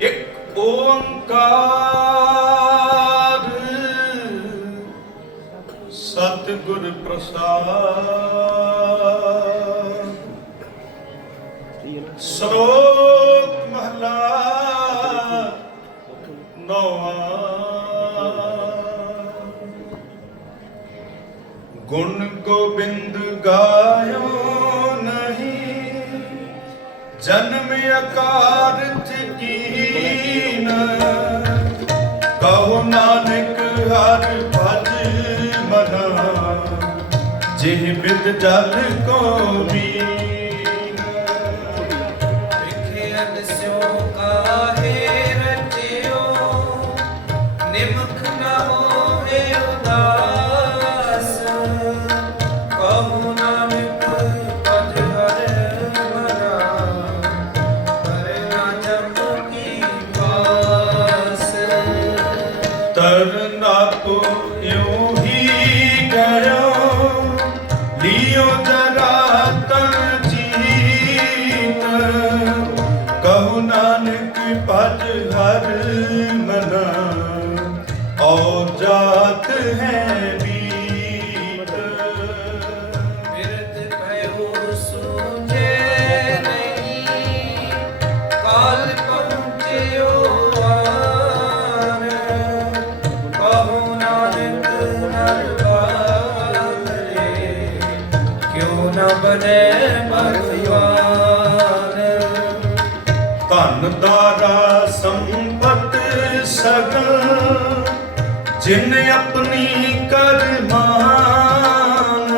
ਇੱਕ ਓੰਕਾਰ। ਸਤਿਗੁਰ ਪ੍ਰਸਾਦ। ਸ਼ਲੋਕ ਮਹਲਾ ਨੌਵਾਂ। ਗੁਣ ਗੋਬਿੰਦ ਗਾਇਓ ਜਨਮ ਅਕਾਰਥ ਕੀਨ। ਕਹੋ ਨਾਨਕ ਹਰ ਭਜ ਮਨਾ। ਜਿਹ ਬਿਦ ਜਲ ਕੋ ਵੀਨ ਦਾਰਾ ਸੰਪਤ ਸਗਲ ਜਿਨ ਆਪਣੀ ਕਰ ਕਰਮਾਨ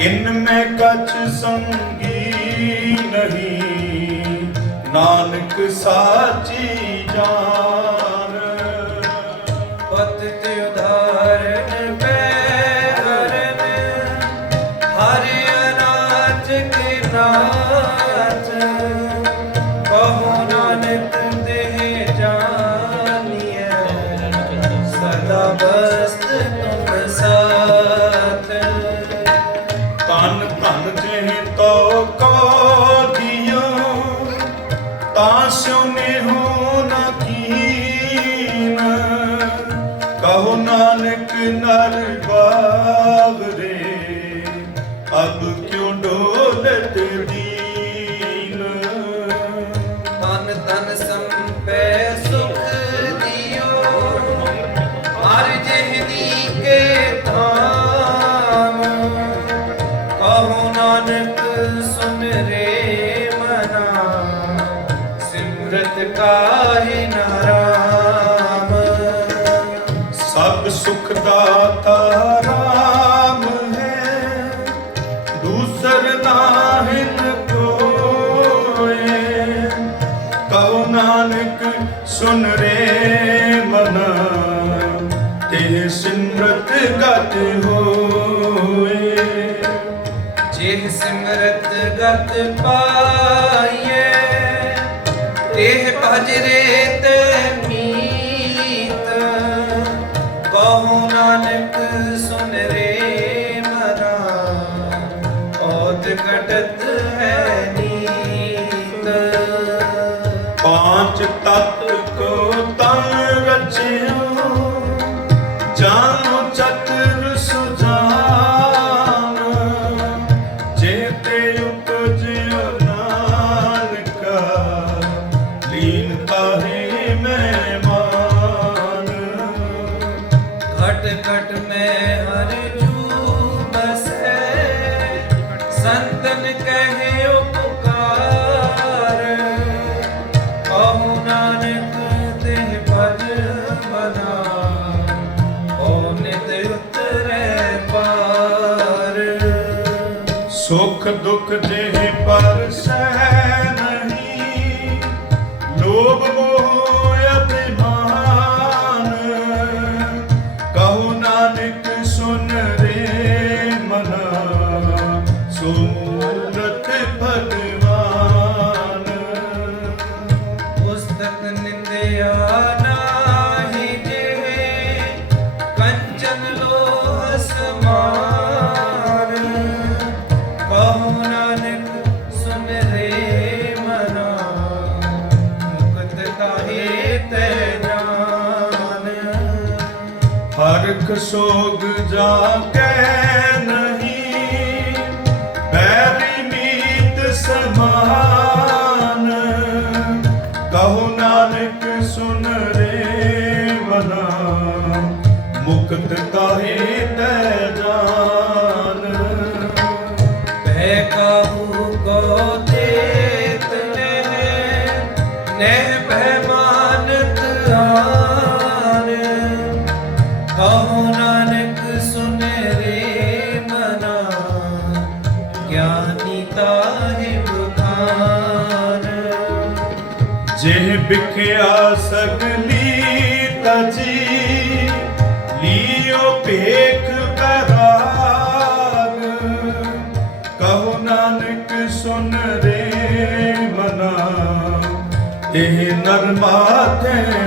ਇਨ ਮੈਂ ਕਛ ਸੰਗੀ ਨਹੀਂ ਨਾਨਕ ਸਾਚੀ ਜਾਨ ਨਾਨਕ ਨਰ ਬਾਵਰੇ। ਅਬ ਕਿਉ ਡੋਲਤ ਦੀਨ? ਤਨ ਤਨ ਸੰਪੈ ਸੁਖ ਦਿਓ। ਹਰ ਜਿਹਦੀ ਕੇ ਧਾਮ। ਕਹੋ ਨਾਨਕ ਸੁਨ ਰੇ ਮਨਾ। ਸਿਮਰਤ ਕਾਹਿ ਸੁਖ ਦਾਤਾ ਰਾਮ ਹੈ, ਦੂਸਰ ਨਾਹਿਨ ਕੋਏ। ਕਹੋ ਨਾਨਕ ਸੁਨ ਰੇ ਮਨਾ, ਤੇ ਸਿਮਰਤ ਗਤ ਹੋਏ। ਜਿਹ ਸਿਮਰਤ ਗਤ ਪਾਈਏ ਇਹ ਭਜਰੇ my ਭੇਖ ਨਾਨਕ ਸੁਨ ਰੇ ਮਨਾ। ਇਹ ਨਰਮਾਤੇ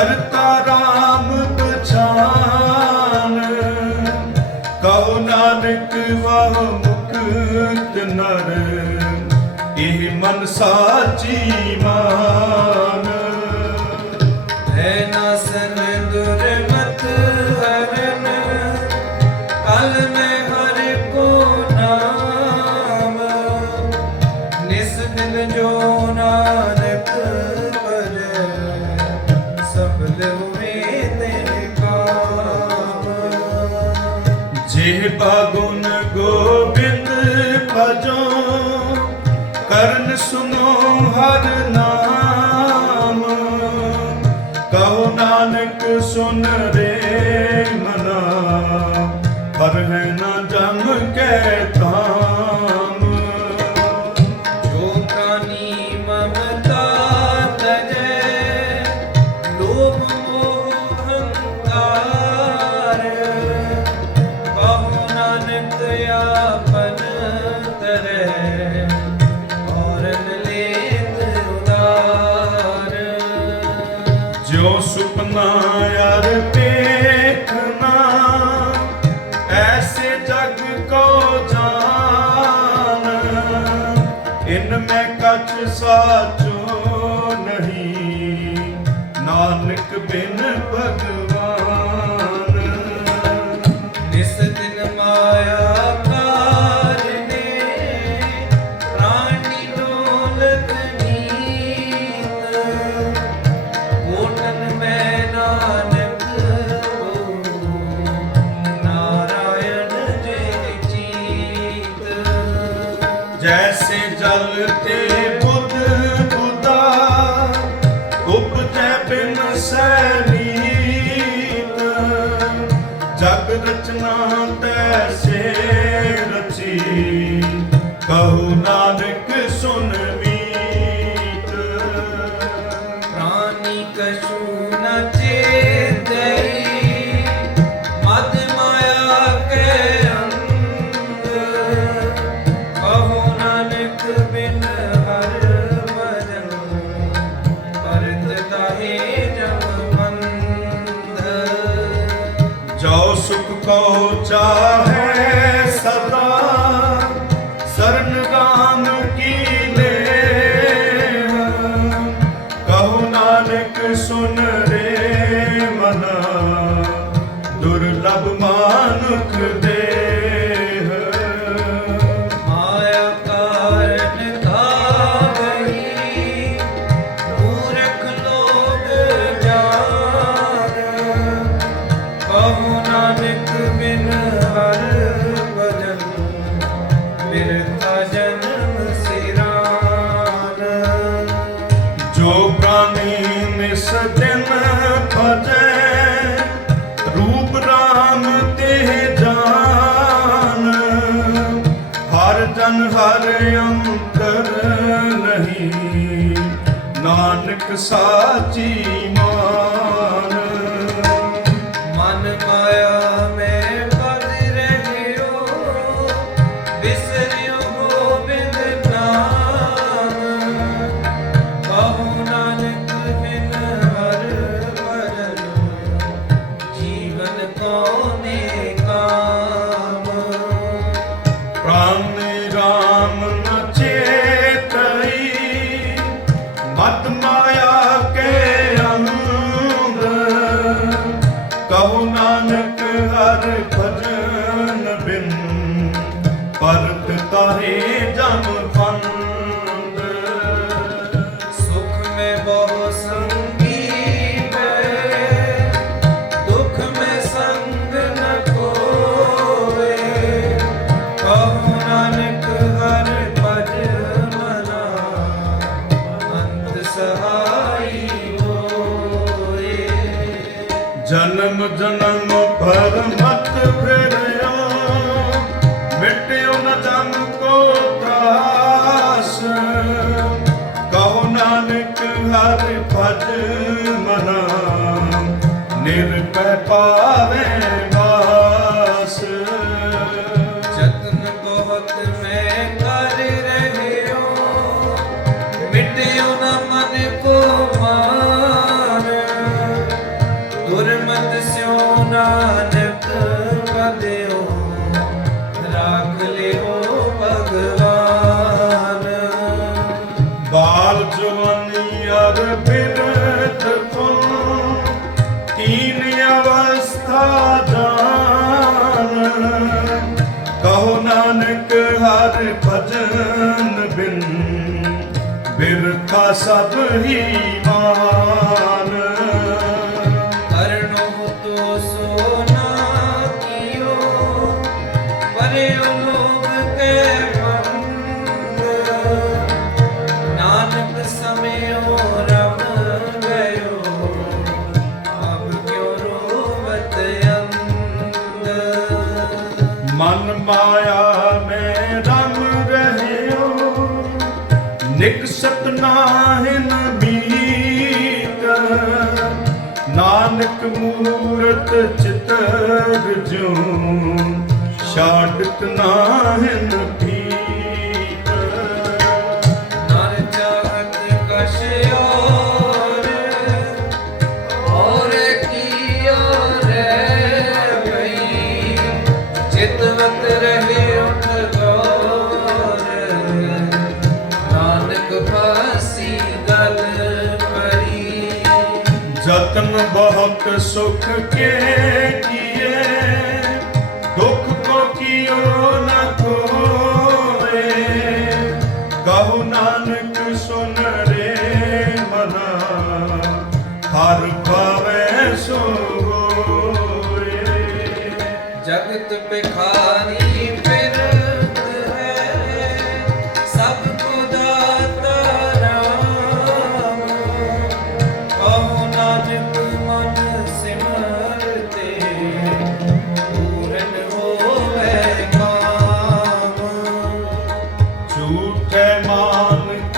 ਕਰਤਾ RAM ਪਛਾਨ। ਕਉ ਨਾਨਕ ਵਾਹ ਮੁਕਤ ਨਰ ਇਹ ਮਨ ਸਾਚੀ ਮਾਨ। ਰਾਜੋ ਕਰਨ ਸੁਨੋ ਹਰ ਨਾ benim ਨਿਸ ਰੂਪ RAM ਤੇ ਜਾਨ। ਹਰ ਜਨ ਹਰ ਅੰਤਰ ਨਹੀਂ ਨਾਨਕ ਸਾਚੀ 가. ਜਨਮ ਜਨਮ ਭਰ ਮਤ ਫਿਰਿਆ। ਮਿਟਿਓ ਨ ਜਮ ਕੋ ਤਰਾਸ ਕਹੋ ਨਾਨਕ, ਹਰ ਭਜ ਮਨਾ। ਨਿਰਭੈ ਪਾਵੇ ਬਾਲ ਜਵਾਨੀ ਅਰ ਬਿਰਧ ਤੋਂ ਤੀਨ ਅਵਸਥਾ ਜਾਨ। ਕਹੋ ਨਾਨਕ ਹਰ ਭਜਨ ਬਿਨ, ਬਿਰਥਾ ਸਭ ਹੀ ਮਨ ਮਾਇਆ ਮੈਂ ਰਮ ਰਹਿਓ। ਨਿਕਸਤ ਨਾਹਿਨ ਬੀਕ ਨਾਨਕ ਮੂਰਤ ਚਿਤਰ ਜੋ ਛਾੜਤ ਨਾਹਿਨ ਜਤਨ ਬਹੁਤ ਸੁਖ ਕੇ ਕੀਏ।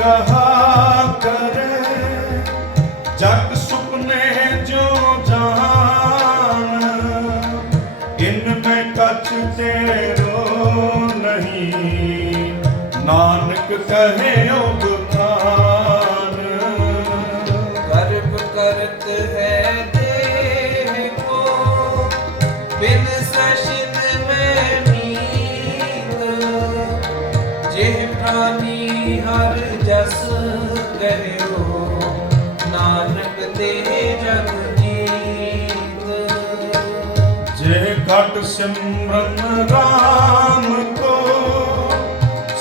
ਮਾਨ ਕਹਾ ਕਰੇ ਜਗ ਸੁਪਨੇ ਜੋ ਜਾਨ। ਇਨ ਮੈਂ ਕਛ ਤੇਰੋ ਨਹੀਂ ਘਟ ਸਿਮਰਨ ਰਾਮ ਕੋ,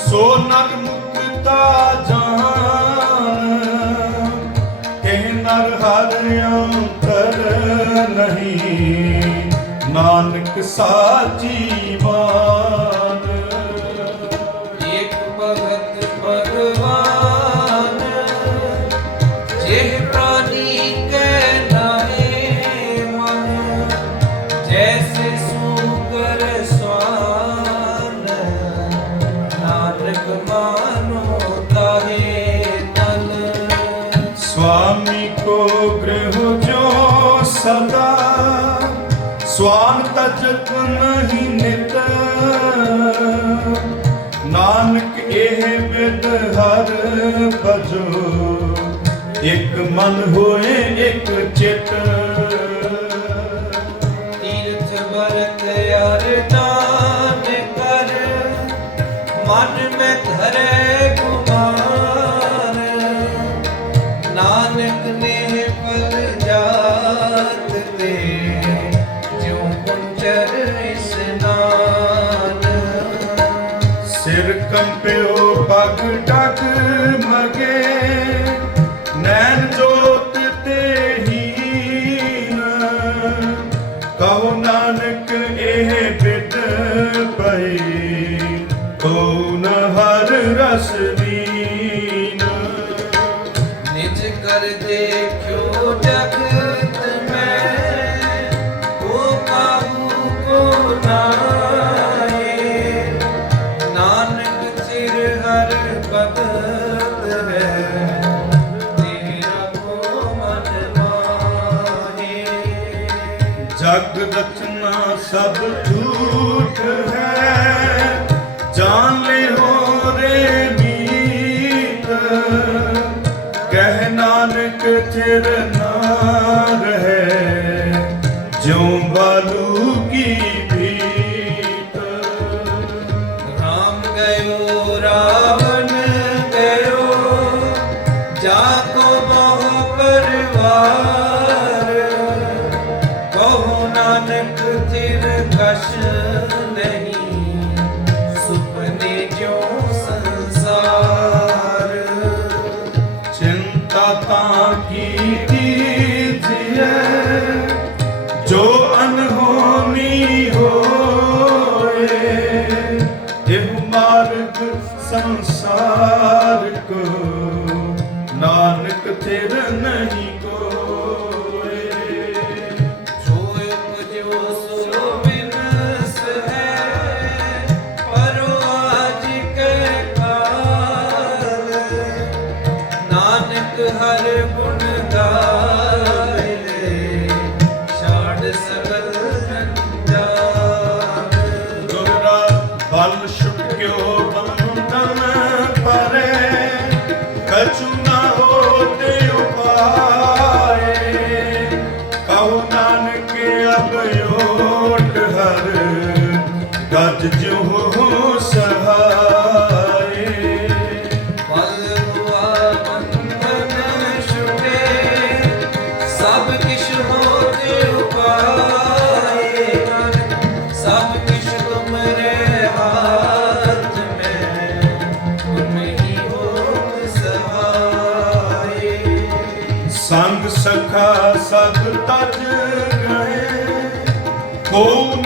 ਸੋ ਨਰ ਮੁਕਤਾ ਜਾਨ ਕਹਿ ਨਰ ਹਰ ਅੰਤਰ ਨਹੀਂ, ਨਾਨਕ ਸਾਚੀ स्वामी को गृह जो सदा स्वान तजत नहीं नित ਨਾਨਕ ਇਹ ਬਿਦ ਹਰ ਭਜੋ ਇੱਕ ਮਨ ਹੋਏ ਇੱਕ ਚਿਤ campeón. ਜਗ ਰਚਨਾ ਸਭ ਝੂਠ। yo ਸੰਗ ਸਖਾ ਸਭ ਤਜ ਗਏ। ਹੋਉ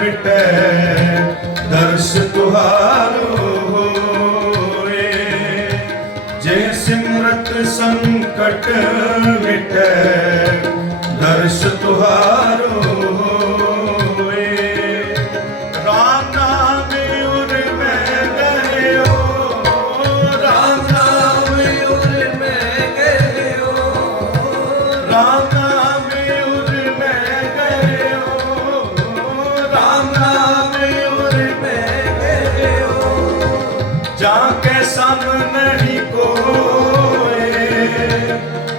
ਮਿਟੈ ਦਰਸ ਤੁਹਾਰੋ ਹੋਏ। ਜੇ ਸਿਮਰਤ ਸੰਕਟ ਮਿਟੈ ਦਰਸ ਤੁਹਾਰੋ ਨਹੀਂ ਕੋਏ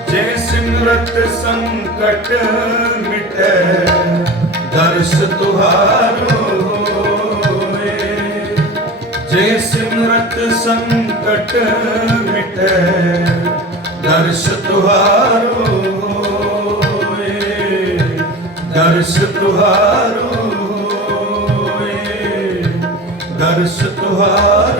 ਜੇ ਸਿਮਰਤ ਸੰਕਟ ਮਿਟੇ ਦਰਸ ਤੁਹਾਰੋ ਹੋਏ ਜੇ ਸਿਮਰਤ ਸੰਕਟ ਮਿਟੇ ਦਰਸ ਤੁਹਾਰੋ ਹੋਏ ਦਰਸ ਤੁਹਾਰੋ ਹੋਏ ਦਰਸ ਤੁਹਾਰੋ